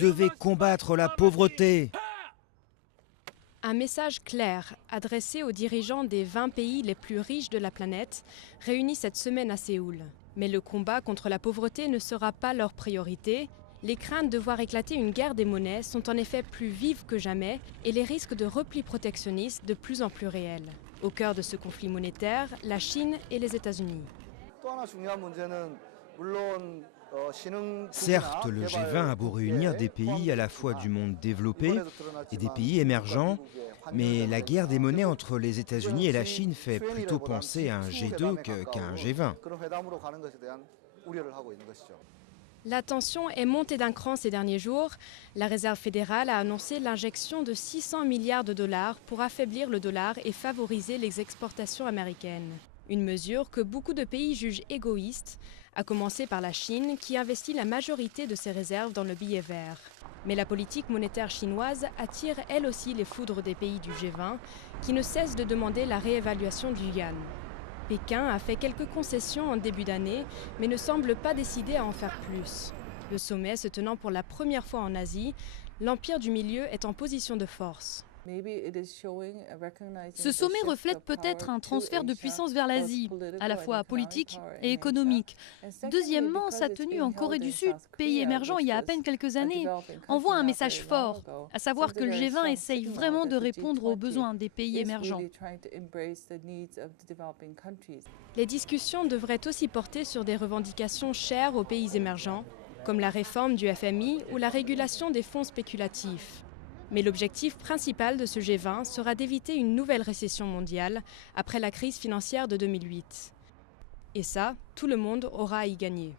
devez combattre la pauvreté. Un message clair adressé aux dirigeants des 20 pays les plus riches de la planète, réunis cette semaine à Séoul. Mais le combat contre la pauvreté ne sera pas leur priorité. Les craintes de voir éclater une guerre des monnaies sont en effet plus vives que jamais et les risques de repli protectionniste de plus en plus réels. Au cœur de ce conflit monétaire, la Chine et les États-Unis. Certes, le G20 a beau réunir des pays à la fois du monde développé et des pays émergents, mais la guerre des monnaies entre les États-Unis et la Chine fait plutôt penser à un G2 qu'à un G20. La tension est montée d'un cran ces derniers jours. La Réserve fédérale a annoncé l'injection de 600 milliards de dollars pour affaiblir le dollar et favoriser les exportations américaines. Une mesure que beaucoup de pays jugent égoïste, à commencer par la Chine qui investit la majorité de ses réserves dans le billet vert. Mais la politique monétaire chinoise attire elle aussi les foudres des pays du G20 qui ne cessent de demander la réévaluation du yuan. Pékin a fait quelques concessions en début d'année, mais ne semble pas décidé à en faire plus. Le sommet se tenant pour la première fois en Asie, l'Empire du Milieu est en position de force. Ce sommet reflète peut-être un transfert de puissance vers l'Asie, à la fois politique et économique. Deuxièmement, sa tenue en Corée du Sud, pays émergent il y a à peine quelques années, envoie un message fort, à savoir que le G20 essaye vraiment de répondre aux besoins des pays émergents. Les discussions devraient aussi porter sur des revendications chères aux pays émergents, comme la réforme du FMI ou la régulation des fonds spéculatifs. Mais l'objectif principal de ce G20 sera d'éviter une nouvelle récession mondiale après la crise financière de 2008. Et ça, tout le monde aura à y gagner.